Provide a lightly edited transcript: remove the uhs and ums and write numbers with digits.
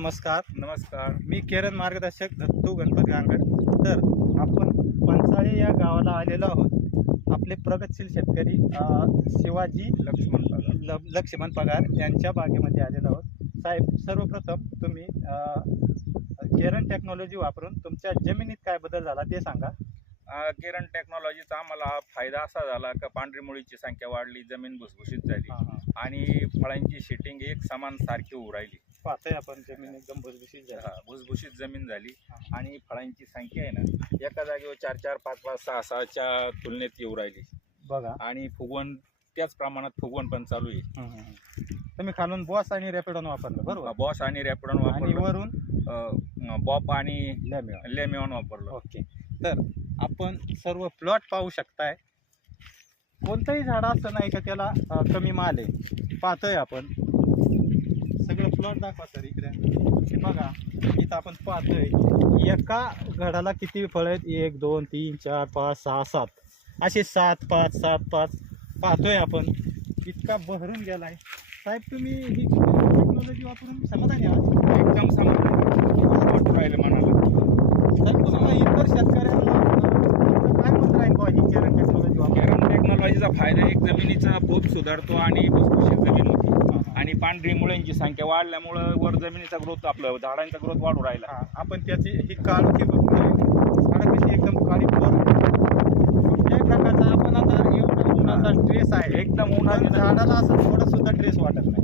नमस्कार. नमस्कार. मी केरन मार्गदर्शक दत्तू गणपती गांगड. तर आपण पंचाळे या गावाला आलेलो आहोत. आपले प्रगतशील शेतकरी शिवाजी लक्ष्मण पगार यांच्या बागेमध्ये आलेलो आहोत. साहेब, सर्वप्रथम तुम्ही केरन टेक्नॉलॉजी वापरून तुमच्या जमिनीत काय बदल झाला ते सांगा. केरन टेक्नॉलॉजीचा आम्हाला फायदा असा झाला का पांढरी मुळीची संख्या वाढली, जमीन भुसभुशीत झाली आणि फळांची शेटिंग एक समान सारखी होऊ राहिली. पाहतोय आपण जमीन एकदम भुसभुशीत झाली. भुसभुशीत जमीन झाली आणि फळांची संख्या आहे ना एका जागेवर 4-4, 5-5, 6-6च्या तुलनेत येऊ राहिली बघा. आणि फुगवण त्याच प्रमाणात फुगवण पण चालू आहे. तुम्ही खालून बॉस आणि रॅपिडॉन वापरलं बरोबर. बॉस आणि रॅपिडॉन आणि वापरलं, वरून बॉप आणि लेमिऑन. लेमिऑन वापरलं. ओके. तर आपण सर्व प्लॉट पाहू शकताय. कोणतंही झाड असं नाही का त्याला कमी माल आहे. पाहतोय आपण सगळं प्लॉट दाखवा सर इकडे. हे बघा, इथं आपण पाहतोय एका घडाला किती फळ आहेत. 1 2 3 4 5 6 7 असे 7 5 7 5 पाहतोय आपण. इतका बहरून गेलाय. साहेब, तुम्ही ही टेक्नॉलॉजी वापरून समाधानी आहात? एकदम समान राहिले म्हणाला. साहेब, तुम्हाला इतर शेतकऱ्यांना काय मत राहील बा ही केरन टेक्नॉलॉजी वापरून? केरन टेक्नॉलॉजीचा फायदा एक जमिनीचा पोत सुधारतो आणि भुसभुशीत जमीन होती आणि पांढरी मुळ्यांची संख्या वाढल्यामुळं वर जमिनीचा ग्रोथ, आपलं झाडांचा ग्रोथ वाढू राहिला. आपण त्याची ही काळजी बघतोय. झाडं कशी एकदम काळी कुठल्याही प्रकारचा आपण आता एवढा उन्हाचा स्ट्रेस आहे. एकदम पण उन्हाळ्यात झाडाला असं थोडं सुद्धा स्ट्रेस वाटत नाही.